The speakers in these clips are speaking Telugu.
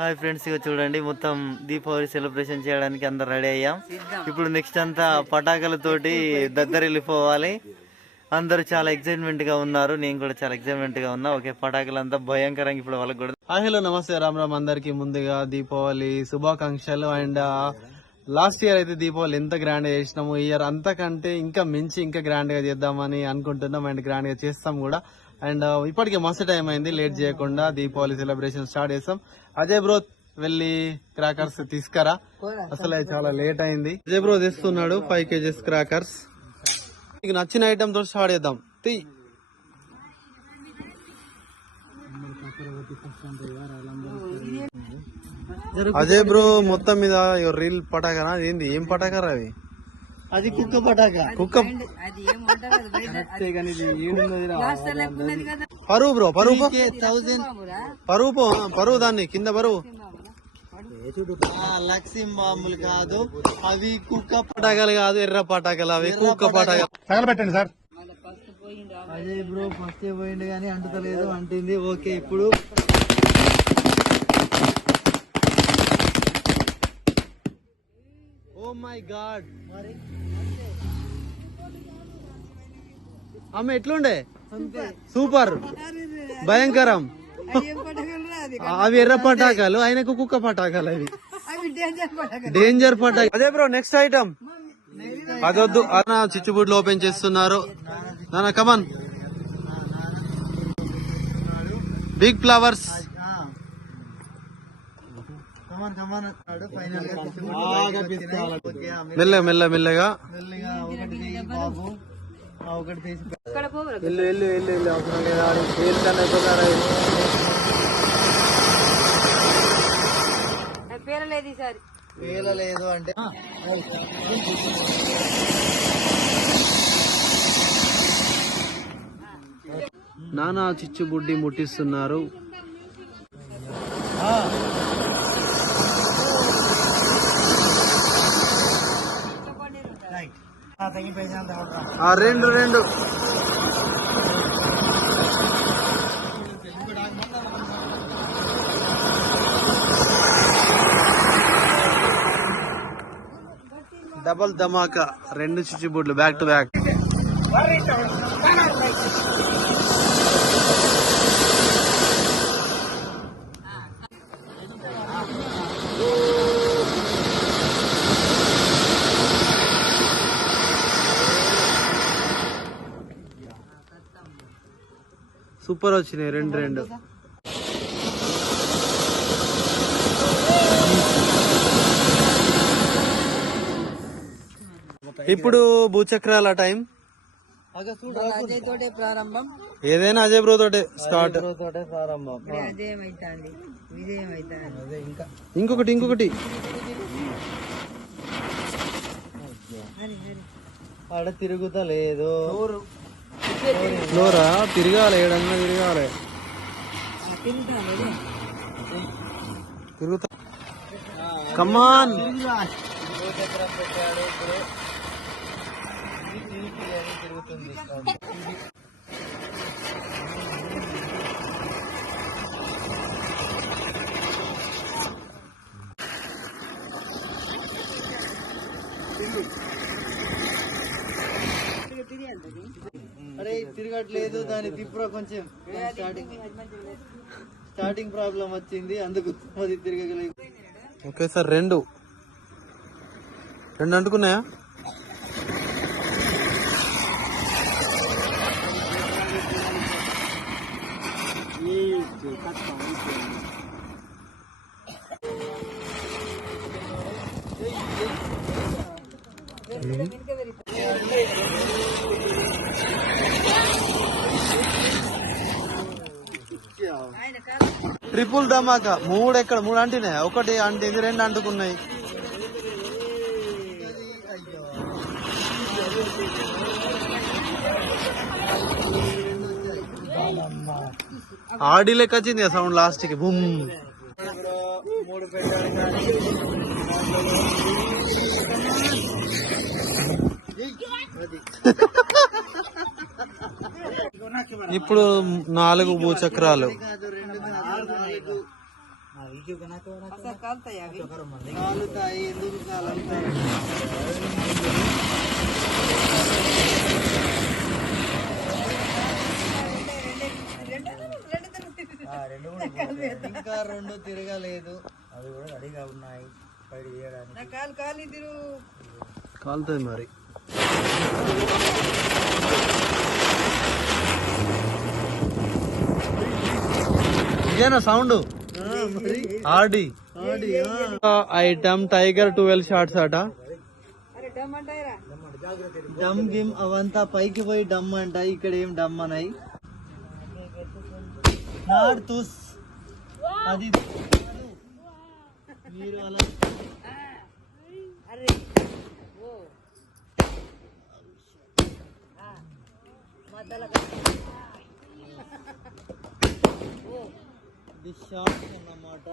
హాయ్ ఫ్రెండ్స్, ఇక చూడండి మొత్తం దీపావళి సెలబ్రేషన్ చేయడానికి అందరు రెడీ అయ్యాం. ఇప్పుడు నెక్స్ట్ అంతా పటాకులతోటి దద్దరిల్లిపోవాలి. అందరూ చాలా ఎక్సైట్మెంట్ గా ఉన్నారు, నేను కూడా చాలా ఎక్సైట్మెంట్ గా ఉన్నా. ఓకే, పటాకులు అంతా భయంకరంగా ఇప్పుడు వాళ్ళకి కూడా. హలో నమస్తే, రామ్ అందరికి ముందుగా దీపావళి శుభాకాంక్షలు. అండ్ లాస్ట్ ఇయర్ అయితే దీపావళి ఎంత గ్రాండ్ గా చేసినాము, ఈ ఇయర్ అంతకంటే ఇంకా మించి ఇంకా గ్రాండ్ గా చేద్దామని అనుకుంటున్నాం. అండ్ గ్రాండ్ గా చేస్తాం కూడా. అండ్ ఇప్పటికే మస్తు టైం అయింది, లేట్ చేయకుండా దీపావళి సెలబ్రేషన్ స్టార్ట్ చేస్తాం. అజయ్ బ్రో వెళ్ళి క్రాకర్స్ తీసుకురా, అసలు చాలా లేట్ అయింది. అజయ్ బ్రో తెస్తున్నాడు 5 kgs క్రాకర్స్. నీకు నచ్చిన ఐటమ్ తో స్టార్ట్ చేద్దాం. అజయ్ బ్రో మొత్తం మీద రీల్ పటాకనా, ఏంది ఏం పటాకరా అవి? అది కుక్క పటాక. కుక్క పరువు బ్రో, పరువు పరువు దాన్ని కింద పరువు. లక్ష్మీ బాంబులు కాదు అవి, కుక్క పటాకాలు కాదు, ఎర్ర పటాకాలు అవి, కుక్క పటాకాలు. తగలబెట్టండి సార్. అజయ్ బ్రో ఫస్ట్ పోయిండు కానీ అంటుతలేదు, అంటుంది. ఓకే, ఇప్పుడు ఓ మై గాడ్, అమ్మ ఎట్లుండే? సూపర్, భయంకరం. అవి ఎర్ర పటాకాలు, ఆయనకు కుక్క పటాకాలు, అవి డేంజర్ పటాకాలు. అదే బ్రో నెక్స్ట్ ఐటమ్ అదొద్దు అన్న, చిచ్చుబుడ్లు ఓపెన్ చేస్తున్నారు. నాన్న కమన్, బిగ్ ఫ్లవర్స్. మెల్లగా మెల్లగా మెల్లగా పేలలేదు అంటే నానా చిచ్చుబుడ్డి ముట్టిస్తున్నారు. రెండు డబల్ ధమాకా, 2 చిచ్చుబుడ్లు బ్యాక్ టు బ్యాక్. సూపర్ వచ్చినాయి రెండు. ఇప్పుడు భూచక్రాల టైం. ఏదైనా అజయ్ బ్రో తోటే స్టార్ట్. ఇంకొకటి ఆడ తిరుగుతా లేదు, ఫ్లోరా తిరగాలి, ఏడన్నా తిరగాలి, తిరుగుతా. కమాన్, తిరుగుతుంది. అరే తిరగట్లేదు, దాని తిప్పురా కొంచెం. స్టార్టింగ్ ప్రాబ్లం వచ్చింది, అందుకు అది తిరగలేదు. ఓకే సార్, రెండు అంటుకున్నాయా? ట్రిపుల్ ధమాకా. 3 అంటినాయి, ఒకటి అంటింది, 2 అంటుకున్నాయి. ఆడి లెక్క వచ్చింది సౌండ్ లాస్ట్ కి బుమ్. 3 పెట్టాడు కానీ ఇప్పుడు 4 భూచక్రాలు. కాలుతాయి, ఎందుకు కాలుతాయి? ఇంకా 2 తిరగలేదు, అవి కూడా రెడీగా ఉన్నాయి బయట చేయడానికి. కాలుతుంది మరి. ఇదేనా సౌండ్? ఆడి ఐటమ్ టైగర్ 12 షార్ట్స్ అట. డమ్ గిమ్ అవంతా పైకి పోయి డమ్ అంట, ఇక్కడ ఏం డమ్ అన్నాయి. అది మీరు అలా షార్ట్ అన్నమాట.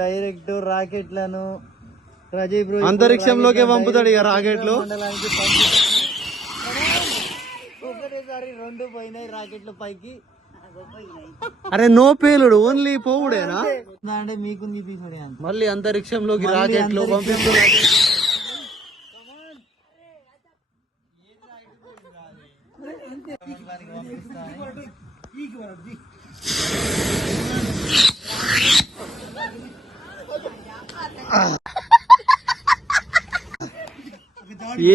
డైరెక్ట్ రాకెట్లను అంతరిక్షంలోకి పంపుతాడు ఇక రాకెట్లు. ఒకటేసారి 2 పోయినాయి రాకెట్లు పైకి. అరే నో పేలుడు, ఓన్లీ పోవుడేనా? అంటే మీకు మళ్ళీ అంతరిక్షంలోకి రాకెట్లు పంపిస్తున్నాయి.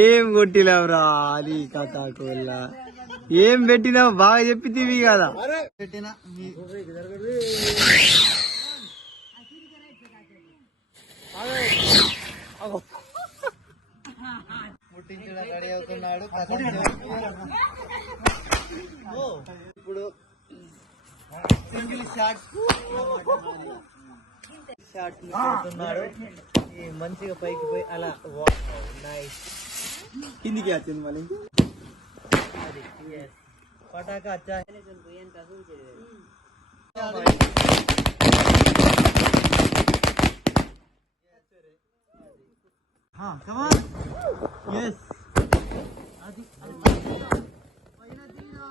ఏం కొట్టినావురా అది కథ ఏం పెట్టినావు? బాగా చెప్పితివి కదా. పెట్టినా ముట్టించడం రెడీ అవుతున్నాడు. ఇప్పుడు సింగిల్ షాట్ అవుతున్నాడు. మంచిగా పైకి పోయి అలా నైస్ కిందికి వచ్చింది మళ్ళీ. పటాకా అచ్చా come on. Yes. అది పైన తీరా.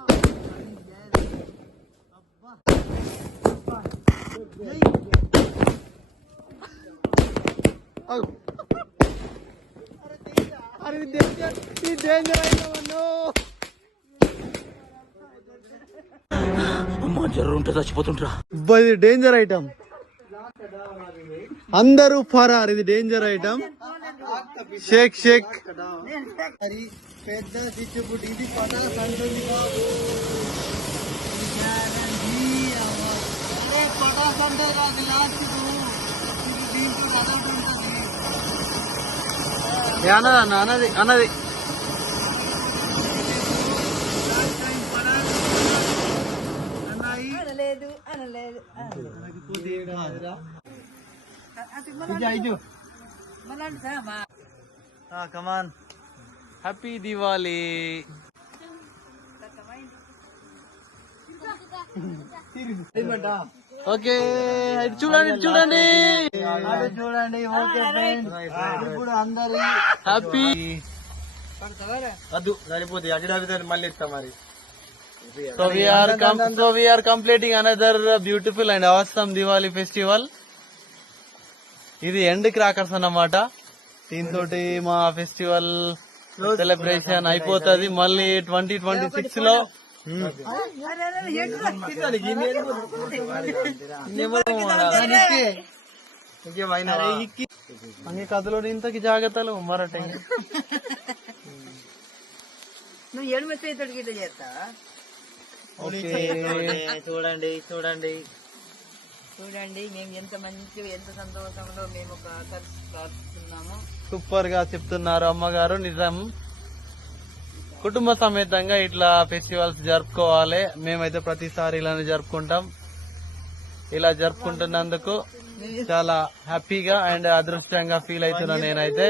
అబ్బా అరే డేంజర్ అయినా అమ్మా, జర్రు ఉంటే చచ్చిపోతుంటా. ఇది డేంజర్ ఐటమ్, అందరూ ఫరార్. ఇది డేంజర్ ఐటమ్. షేక్ షేక్ అది పెద్ద చిచ్చుపుట్. ఇది పటాస్ అంటుంది బాబు. పటాస్ అంటే అది లాస్ట్ దీంట్లో అదొకటి ఉంటుంది. అన్నది అన్నది కమాన్. హ్యాపీ దివాలి. ఓకే చూడండి చూడండి చూడండి. ఓకే ఇప్పుడు అందరు హ్యాపీ. వద్దు సరిపోతుంది, అడ్డు మళ్ళీ ఇస్తాం మరి. So we are completing another beautiful and awesome Diwali festival. ఇది ఎండ్ క్రాకర్స్ అన్నమాట. దీంతో మా ఫెస్టివల్ సెలబ్రేషన్ అయిపోతుంది. మళ్ళీ 2026 లో కథలో ఇంతకి జాగ్రత్తలు మరట. చూడండి చూడండి చూడండి మేము ఎంత మంచి ఎంత సంతోషంలో మేము కలుస్తున్నాము. సూపర్ గా చెప్తున్నారు అమ్మగారు. నిజం, కుటుంబ సమేతంగా ఇట్లా ఫెస్టివల్స్ జరుపుకోవాలి. మేమైతే ప్రతిసారి ఇలానే జరుపుకుంటాం. ఇలా జరుపుకుంటున్నందుకు చాలా హ్యాపీగా అండ్ అదృష్టంగా ఫీల్ అవుతున్నా నేనైతే.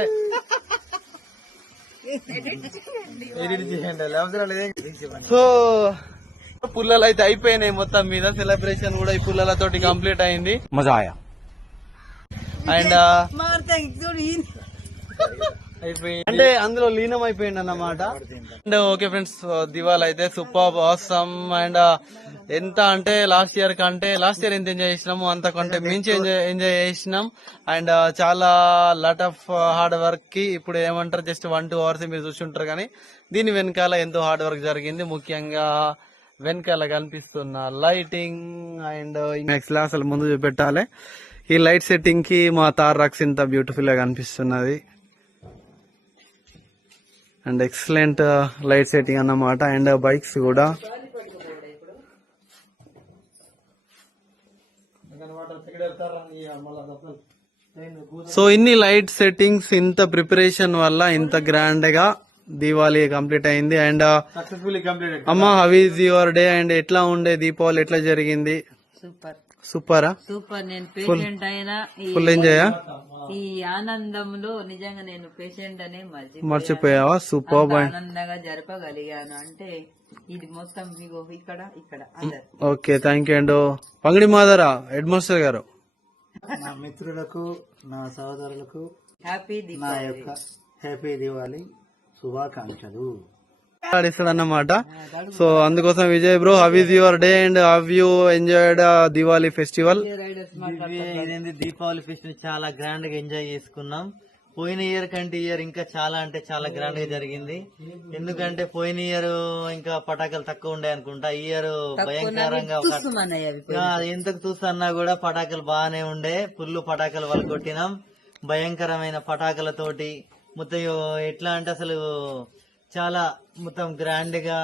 సో పుల్లలు అయితే అయిపోయినాయి మొత్తం మీద. సెలబ్రేషన్ కూడా ఈ పుల్లలతోటి కంప్లీట్ అయింది. మజా ఆయా. అండ్ అంటే అందులో లీనం అయిపోయింది అన్నమాట. అండ్ ఓకే ఫ్రెండ్స్, దివాళి అయితే సూపర్ ఆసమ్. అండ్ ఎంత అంటే లాస్ట్ ఇయర్ ఎంత ఎంజాయ్ చేసినాము అంతకంటే మించి ఎంజాయ్ చేసినాం. అండ్ చాలా లాట్ ఆఫ్ హార్డ్ వర్క్ కి ఇప్పుడు ఏమంటారు జస్ట్ 1-2 hours మీరు చూస్తుంటారు, కానీ దీని వెనకాల ఎంతో హార్డ్ వర్క్ జరిగింది. ముఖ్యంగా వెనకాల కనిపిస్తున్న లైటింగ్ అండ్ నెక్స్ట్ అసలు ముందు చూపెట్టాలి. ఈ లైట్ సెట్టింగ్ కి మా తార్ రాక్స్ ఇంత బ్యూటిఫుల్ గా కనిపిస్తున్నది. అండ్ ఎక్సలెంట్ లైట్ సెట్టింగ్ అన్నమాట. అండ్ బైక్స్ కూడా సో ఇన్ని లైట్ సెట్టింగ్స్, ఇంత ప్రిపరేషన్ వల్ల ఇంత గ్రాండ్ గా దీపావళి కంప్లీట్ అయింది. And successfully completed. అమ్మా, how is your day? And ఎట్లా ఉండే దీపావళి, ఎట్లా జరిగింది? సూపరా? సూపర్. నేను పేషెంట్ అయినా ఫుల్ ఎంజాయ్. ఈ ఆనందంలో నిజంగా నేను పేషెంట్ అనే మర్చిపోయావా? సూపర్. ఆనందంగా జరపగలిగాను అంటే ఇది మొత్తం మీకు ఇక్కడ ఓకే, థ్యాంక్ యూ. అండ్ పంగడి మాదరా హెడ్ మాస్టర్ గారు, నా మిత్రులకు, నా సహోదరులకు హ్యాపీ హ్యాపీ దివాళీ శుభాకాంక్షలు అన్నమాట. సో అందుకోసం Vijay bro, how is your day and how you enjoyed Diwali festival? ఇదేంది దీపావళి ఫెస్టివల్ చాలా గ్రాండ్ గా ఎంజాయ్ చేసుకున్నాం. పోయిన ఇయర్ కంటే ఇయర్ ఇంకా చాలా అంటే చాలా గ్రాండ్ గా జరిగింది. ఎందుకంటే పోయిన ఇయర్ ఇంకా పటాకులు తక్కువ ఉండే అనుకుంటా. ఈ ఇయర్ భయంకరంగా ఎంతకు చూసన్నా కూడా పటాకులు బాగానే ఉండే. ఫుల్ పటాకులు వాళ్ళు కొట్టినాం. భయంకరమైన పటాకులతోటి మొత్తం ఎట్లా అంటే అసలు చాలా మొత్తం గ్రాండ్ గా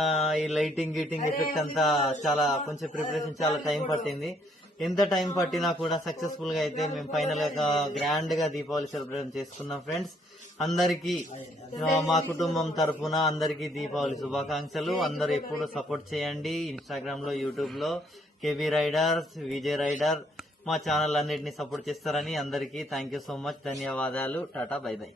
ఈ లైటింగ్ గీటింగ్ ఎఫెక్ట్ అంతా చాలా కొంచెం ప్రిపరేషన్ చాలా టైం పట్టింది. ఎంత టైం పట్టినా కూడా సక్సెస్ఫుల్ గా అయితే మేము ఫైనల్ గా గ్రాండ్ గా దీపావళి సెలబ్రేషన్ చేసుకున్నాం. ఫ్రెండ్స్ అందరికి మా కుటుంబం తరఫున అందరికి దీపావళి శుభాకాంక్షలు. అందరు ఎప్పుడు సపోర్ట్ చేయండి. ఇన్స్టాగ్రామ్ లో, యూట్యూబ్ లో కేబీ రైడర్స్, విజయ్ రైడర్ మా ఛానల్ అన్నిటిని సపోర్ట్ చేస్తారని అందరికి థ్యాంక్ యూ సో మచ్. ధన్యవాదాలు. Tata, by by.